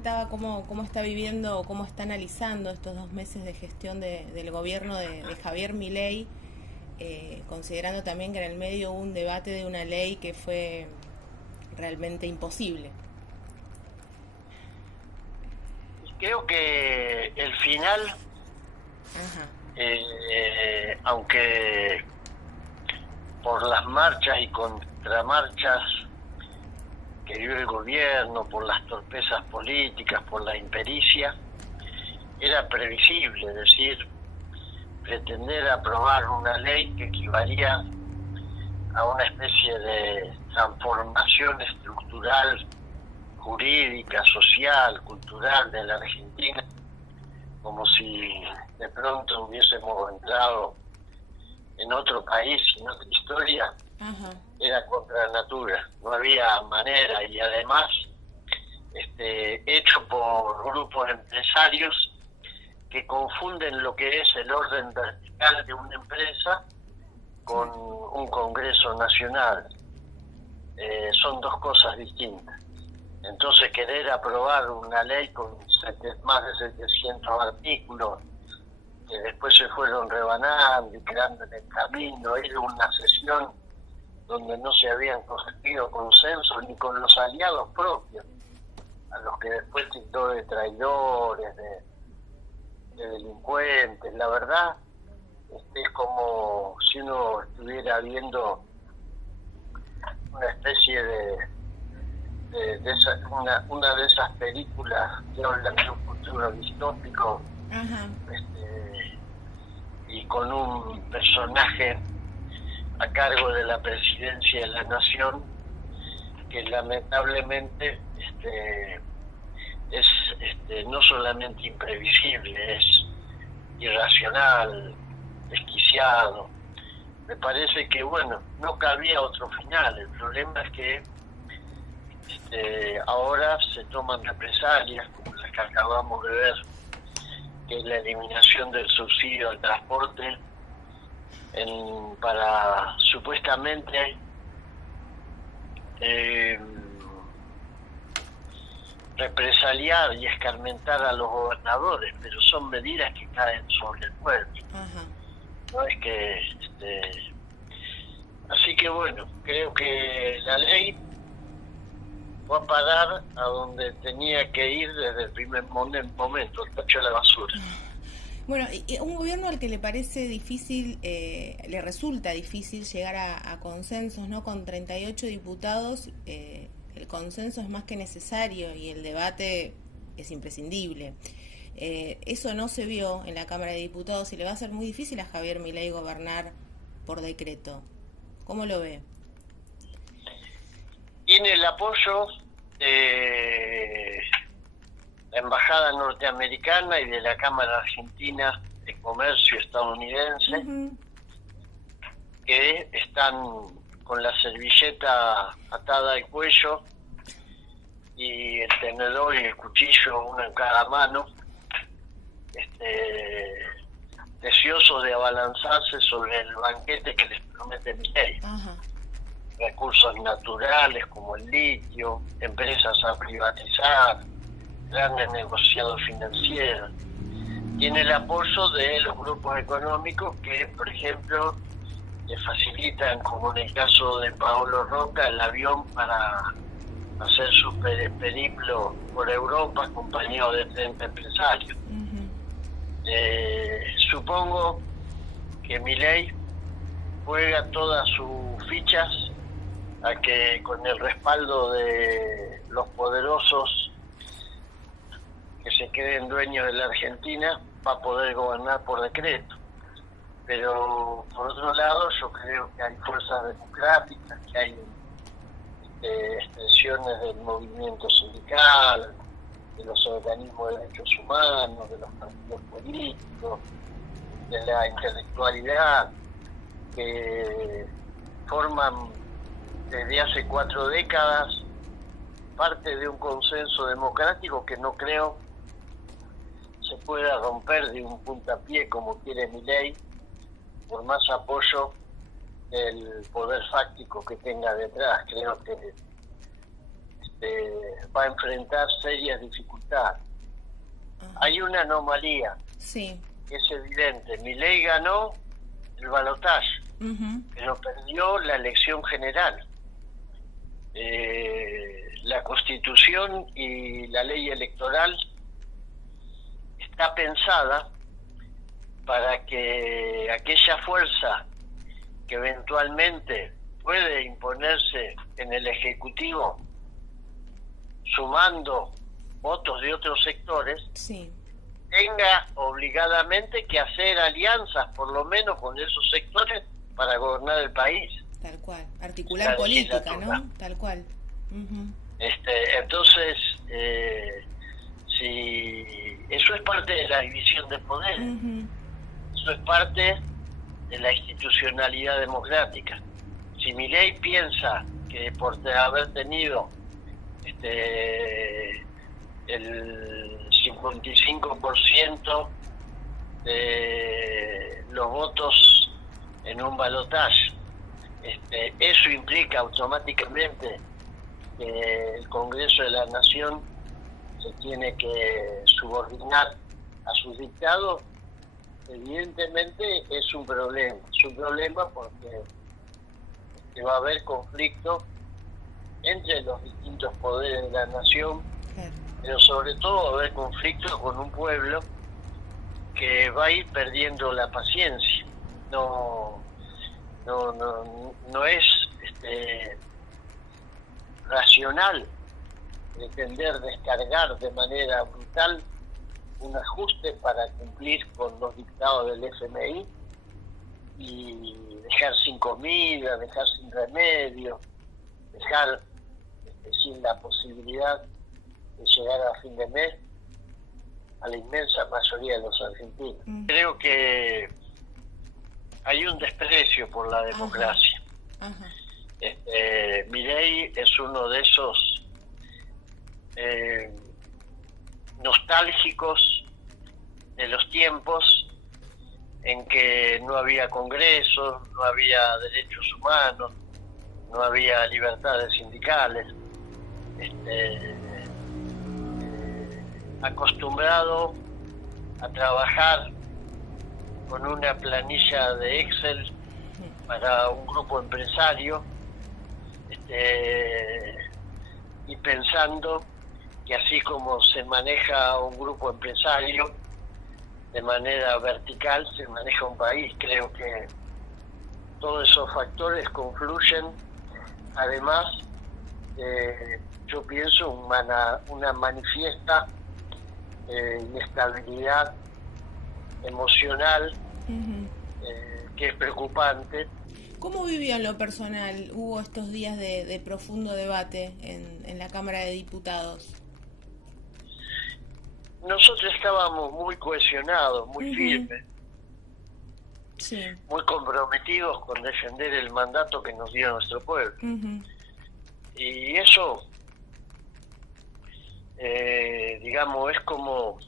preguntaba cómo está viviendo, cómo está analizando estos 2 meses de gestión del gobierno de Javier Milei, considerando también que en el medio hubo un debate de una ley que fue realmente imposible. Creo que el final, Ajá. aunque por las marchas y contramarchas que dio el gobierno, por las torpezas políticas, por la impericia, era previsible, es decir, pretender aprobar una ley que equivalía a una especie de transformación estructural, jurídica, social, cultural de la Argentina, como si de pronto hubiésemos entrado en otro país, en otra historia, Ajá. era contra natura, no había manera, y además hecho por grupos empresarios que confunden lo que es el orden vertical de una empresa con un Congreso Nacional. Son dos cosas distintas. Entonces querer aprobar una ley con más de 700 artículos que después se fueron rebanando y quedando en el camino, era una sesión donde no se habían conseguido consenso ni con los aliados propios, a los que después tildó de traidores, de delincuentes. La verdad es como si uno estuviera viendo una especie una de esas películas que hablan de un futuro distópico. Ajá. Y con un personaje a cargo de la presidencia de la nación que lamentablemente es no solamente imprevisible, es irracional, desquiciado. Me parece que bueno, no cabía otro final. El problema es que ahora se toman represalias como las que acabamos de ver, que es la eliminación del subsidio al transporte para supuestamente represaliar y escarmentar a los gobernadores, pero son medidas que caen sobre el pueblo. Ajá. No es que así que bueno, creo que la ley fue a parar a donde tenía que ir desde el primer momento, el tacho de la basura. Bueno, y un gobierno al que le parece difícil, le resulta difícil llegar a consensos, ¿no? Con 38 diputados, el consenso es más que necesario y el debate es imprescindible. Eso no se vio en la Cámara de Diputados y le va a ser muy difícil a Javier Milei gobernar por decreto. ¿Cómo lo ve? Tiene el apoyo de la Embajada norteamericana y de la Cámara Argentina de Comercio estadounidense, que están con la servilleta atada al cuello y el tenedor y el cuchillo, uno en cada mano, deseosos de abalanzarse sobre el banquete que les promete Milei. Recursos naturales como el litio, empresas a privatizar, grandes negociados financieros. Tiene el apoyo de los grupos económicos que, por ejemplo, le facilitan, como en el caso de Paolo Roca, el avión para hacer su periplo por Europa acompañado de 30 empresarios. Supongo que Milei juega todas sus fichas a que con el respaldo de los poderosos que se creen dueños de la Argentina va a poder gobernar por decreto. Pero por otro lado yo creo que hay fuerzas democráticas, que hay expresiones del movimiento sindical, de los organismos de derechos humanos, de los partidos políticos, de la intelectualidad, que forman desde hace 4 décadas parte de un consenso democrático que no creo se pueda romper de un puntapié como quiere Milei, por más apoyo del poder fáctico que tenga detrás. Creo que va a enfrentar serias dificultades. Ajá. Hay una anomalía, Sí. es evidente. Milei ganó el balotaje, Ujú. pero perdió la elección general. La Constitución y la ley electoral está pensada para que aquella fuerza que eventualmente puede imponerse en el Ejecutivo sumando votos de otros sectores, Sí, tenga obligadamente que hacer alianzas, por lo menos con esos sectores, para gobernar el país. tal cual. La Articular política, legislatura. ¿no? Tal cual. Ujú. Entonces, si eso es parte de la división de poderes, Ujú. eso es parte de la institucionalidad democrática. Si Milei piensa que por haber tenido el 55% de los votos en un balotaje, eso implica automáticamente que el Congreso de la Nación se tiene que subordinar a sus dictados. Evidentemente es un problema porque va a haber conflicto entre los distintos poderes de la nación, Claro. pero sobre todo va a haber conflicto con un pueblo que va a ir perdiendo la paciencia. No es racional pretender descargar de manera brutal un ajuste para cumplir con los dictados del FMI y dejar sin comida, dejar sin remedio, dejar sin la posibilidad de llegar a fin de mes a la inmensa mayoría de los argentinos. Creo que hay un desprecio por la democracia. Ajá. Milei es uno de esos nostálgicos de los tiempos en que no había congreso, no había derechos humanos, no había libertades sindicales, acostumbrado a trabajar con una planilla de Excel para un grupo empresario, y pensando que así como se maneja un grupo empresario de manera vertical, se maneja un país. Creo que todos esos factores confluyen. Además, yo pienso una manifiesta inestabilidad emocional que es preocupante. ¿Cómo vivió en lo personal? Hubo estos días de profundo debate en la Cámara de Diputados. Nosotros estábamos muy cohesionados, muy firmes, Sí. muy comprometidos con defender el mandato que nos dio nuestro pueblo. Y eso, digamos, es como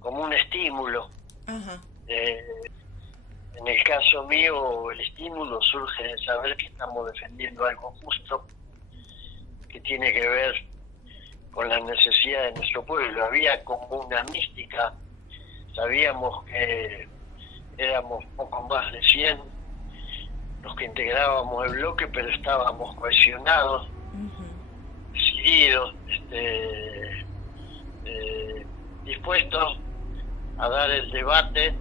un estímulo. Ajá. En el caso mío, el estímulo surge de saber que estamos defendiendo algo justo, que tiene que ver con la necesidad de nuestro pueblo. Había como una mística, sabíamos que éramos poco más de 100 los que integrábamos el bloque, pero estábamos cohesionados, decididos, dispuestos a dar el debate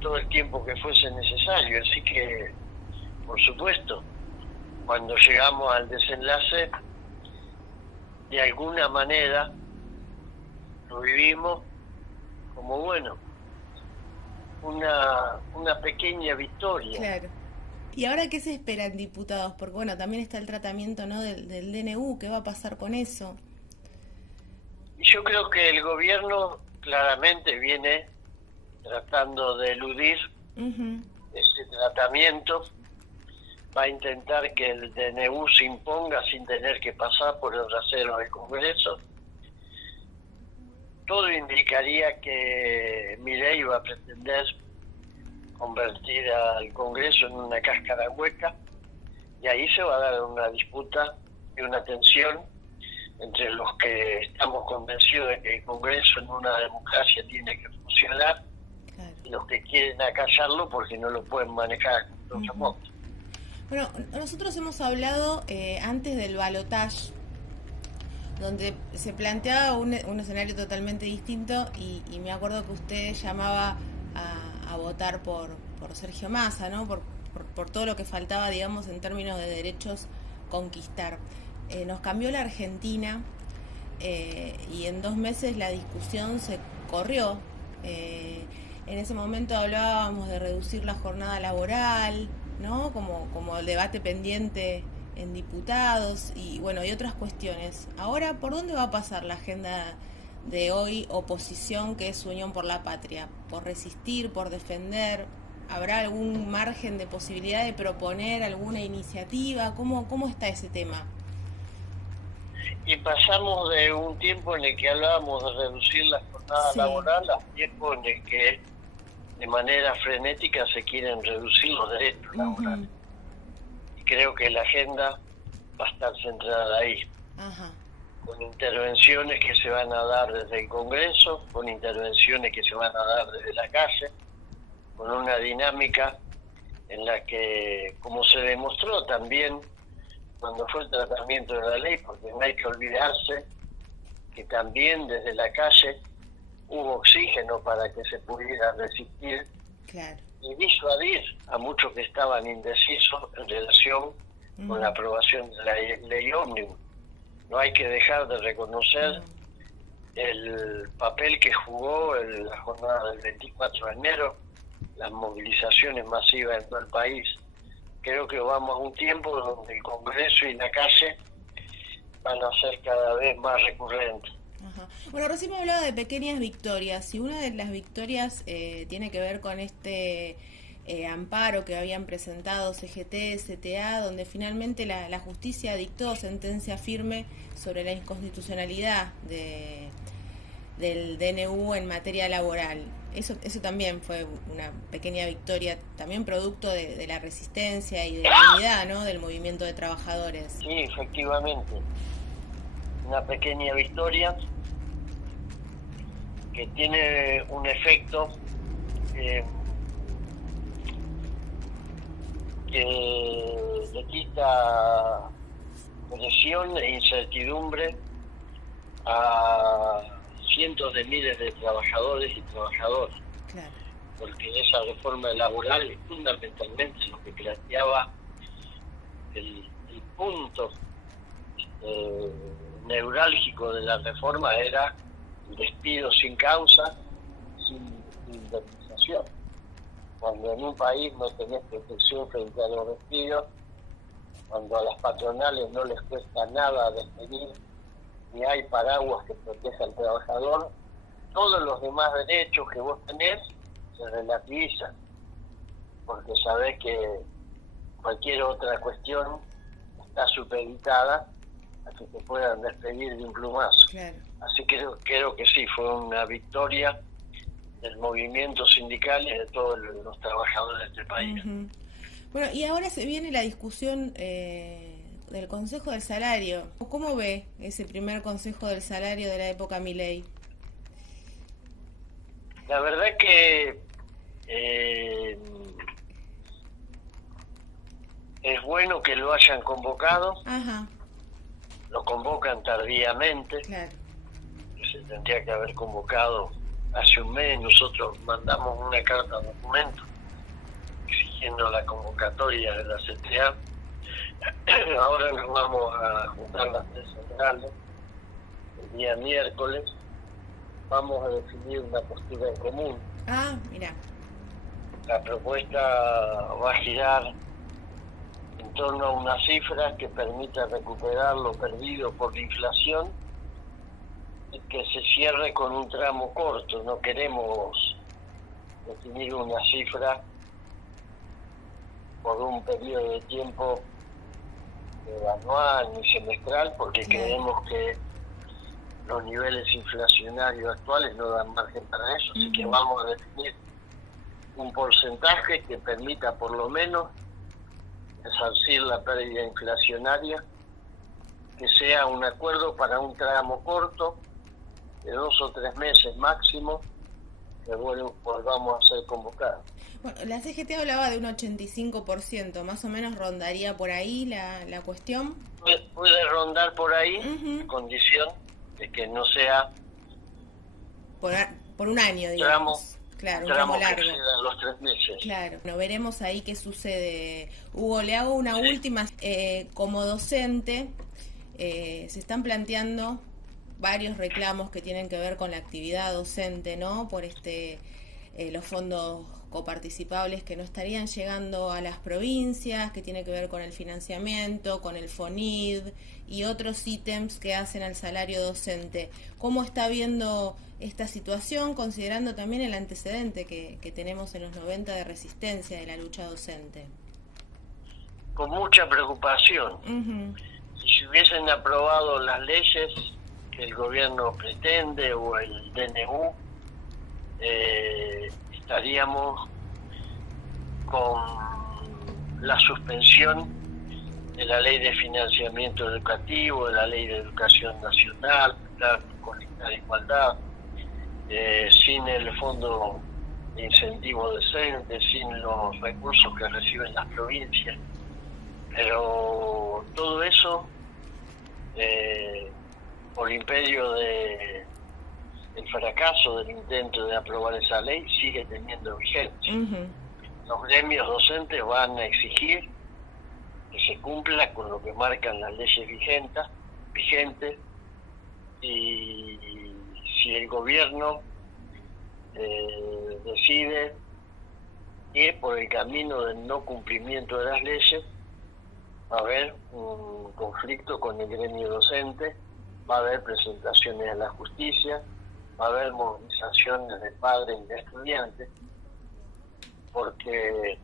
todo el tiempo que fuese necesario. Así que, por supuesto, cuando llegamos al desenlace, de alguna manera lo vivimos como, bueno, una pequeña victoria. Claro. ¿Y ahora qué se espera en diputados? Porque bueno, también está el tratamiento, ¿no?, del DNU. ¿Qué va a pasar con eso? Y yo creo que el gobierno claramente viene tratando de eludir ese tratamiento. Va a intentar que el DNU se imponga sin tener que pasar por el rasero del Congreso. Todo indicaría que Milei va a pretender convertir al Congreso en una cáscara hueca y ahí se va a dar una disputa y una tensión entre los que estamos convencidos de que el Congreso en una democracia tiene que funcionar, claro, y los que quieren acallarlo porque no lo pueden manejar con los remotos. Bueno, nosotros hemos hablado antes del balotaje, donde se planteaba un escenario totalmente distinto, y me acuerdo que usted llamaba a votar por Sergio Massa, ¿no? Por todo lo que faltaba, digamos, en términos de derechos conquistar. Nos cambió la Argentina, y en 2 meses la discusión se corrió. En ese momento hablábamos de reducir la jornada laboral, ¿no? Como el debate pendiente en diputados y bueno, y otras cuestiones. Ahora, ¿por dónde va a pasar la agenda de hoy oposición, que es Unión por la Patria? ¿Por resistir, por defender? ¿Habrá algún margen de posibilidad de proponer alguna iniciativa? ¿Cómo está ese tema? Y pasamos de un tiempo en el que hablábamos de reducir la jornada laboral a un tiempo en el que de manera frenética se quieren reducir los derechos laborales. Y creo que la agenda va a estar centrada ahí. Con intervenciones que se van a dar desde el Congreso, con intervenciones que se van a dar desde la calle, con una dinámica en la que, como se demostró también cuando fue el tratamiento de la ley, porque no hay que olvidarse que también desde la calle hubo oxígeno para que se pudiera resistir, claro, y disuadir a muchos que estaban indecisos en relación con la aprobación de la ley ómnibus. No hay que dejar de reconocer el papel que jugó en la jornada del 24 de enero, las movilizaciones masivas en todo el país. Creo que vamos a un tiempo donde el Congreso y la calle van a ser cada vez más recurrentes. Bueno, recién me hablaba de pequeñas victorias, y una de las victorias tiene que ver con este amparo que habían presentado CGT, CTA, donde finalmente la justicia dictó sentencia firme sobre la inconstitucionalidad del DNU en materia laboral. Eso también fue una pequeña victoria, también producto de la resistencia y de la unidad, ¿no?, del movimiento de trabajadores. Sí, efectivamente. Una pequeña victoria que tiene un efecto que le quita presión e incertidumbre a cientos de miles de trabajadores y trabajadoras. Claro. Porque esa reforma laboral fundamentalmente lo que planteaba el punto neurálgico de la reforma era el despido sin causa, sin indemnización. Cuando en un país no tenés protección frente a los despidos, cuando a las patronales no les cuesta nada despedir, ni hay paraguas que proteja al trabajador, todos los demás derechos que vos tenés se relativizan, porque sabés que cualquier otra cuestión está supeditada a que te puedan despedir de un plumazo. Claro. Así que creo que sí, fue una victoria del movimiento sindical y de todos los trabajadores de este país. Bueno, y ahora se viene la discusión del Consejo del Salario. ¿Cómo ve ese primer Consejo del Salario de la época Milei? La verdad es que es bueno que lo hayan convocado. Lo convocan tardíamente. Claro. Se tendría que haber convocado hace un mes. Nosotros mandamos una carta documento exigiendo la convocatoria de la CTA. Ahora nos vamos a juntar las 3 centrales el día miércoles. Vamos a definir una postura en común. Mira. La propuesta va a girar en torno a una cifra que permita recuperar lo perdido por la inflación y que se cierre con un tramo corto. No queremos definir una cifra por un periodo de tiempo anual ni semestral, porque creemos que los niveles inflacionarios actuales no dan margen para eso. Así que vamos a definir un porcentaje que permita por lo menos resarcir la pérdida inflacionaria, que sea un acuerdo para un tramo corto, de 2 o 3 meses máximo, que volvamos a ser convocados. Bueno, la CGT hablaba de un 85%, más o menos rondaría por ahí la cuestión. Puede rondar por ahí, Uh-huh. condición de que no sea por un año, digamos. Claro, un tramo largo. Que excedan los 3 meses. Claro, bueno, veremos ahí qué sucede. Hugo, le hago una última. Como docente, se están planteando varios reclamos que tienen que ver con la actividad docente, ¿no? Por los fondos coparticipables que no estarían llegando a las provincias, que tiene que ver con el financiamiento, con el FONID y otros ítems que hacen al salario docente. ¿Cómo está viendo esta situación, considerando también el antecedente que tenemos en los 90 de resistencia de la lucha docente? Con mucha preocupación. Uh-huh. Si se hubiesen aprobado las leyes que el gobierno pretende o el DNU, estaríamos con la suspensión de la ley de financiamiento educativo, de la ley de educación nacional, con la igualdad, sin el fondo de incentivo docente, sin los recursos que reciben las provincias. Pero todo eso, por imperio del fracaso del intento de aprobar esa ley, sigue teniendo vigencia. Uh-huh. Los gremios docentes van a exigir que se cumpla con lo que marcan las leyes vigentes, y si el gobierno decide ir por el camino del no cumplimiento de las leyes, va a haber un conflicto con el gremio docente, va a haber presentaciones a la justicia, va a haber movilizaciones de padres y de estudiantes, porque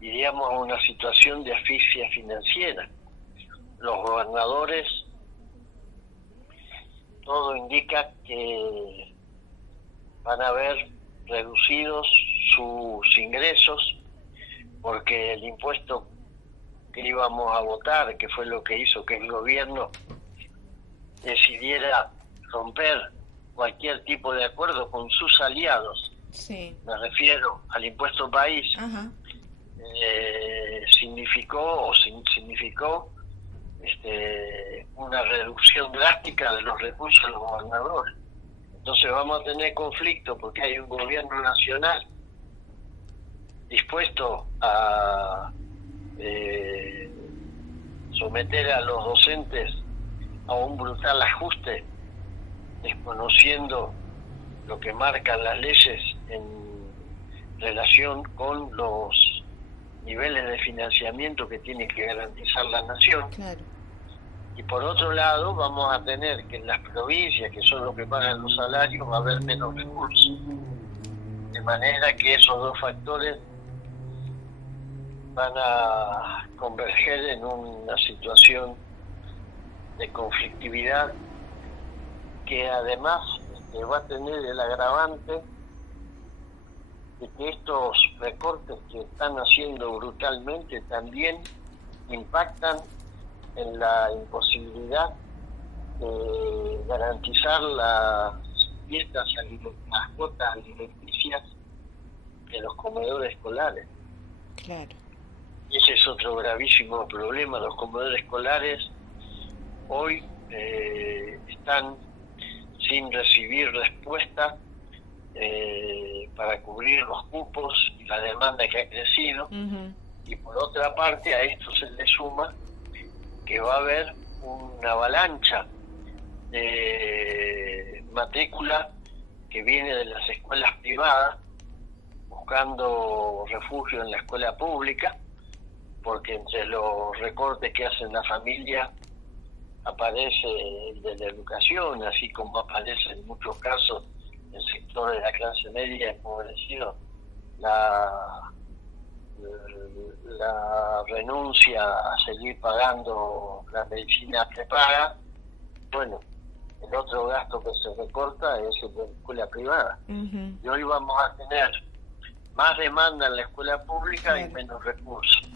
iríamos a una situación de asfixia financiera. Los gobernadores, todo indica que van a ver reducidos sus ingresos, porque el impuesto que íbamos a votar, que fue lo que hizo que el gobierno decidiera romper cualquier tipo de acuerdo con sus aliados, sí. Me refiero al impuesto país, Ajá. significó una reducción drástica de los recursos de los gobernadores. Entonces vamos a tener conflicto porque hay un gobierno nacional dispuesto a someter a los docentes a un brutal ajuste, desconociendo lo que marcan las leyes en relación con los niveles de financiamiento que tiene que garantizar la nación. Claro. Y por otro lado vamos a tener que en las provincias, que son los que pagan los salarios, va a haber menos recursos, de manera que esos dos factores van a converger en una situación de conflictividad que además va a tener el agravante de que estos recortes que están haciendo brutalmente también impactan en la imposibilidad de garantizar las cuotas alimenticias de los comedores escolares. Claro. Ese es otro gravísimo problema. Los comedores escolares hoy están sin recibir respuesta para cubrir los cupos y la demanda que ha crecido. Uh-huh. Y por otra parte a esto se le suma que va a haber una avalancha de matrícula que viene de las escuelas privadas buscando refugio en la escuela pública, porque entre los recortes que hacen la familia aparece el de la educación, así como aparece en muchos casos en sectores de la clase media empobrecido la renuncia a seguir pagando la medicina prepaga. Bueno, el otro gasto que se recorta es el de la escuela privada. Uh-huh. Y hoy vamos a tener más demanda en la escuela pública, claro, y menos recursos.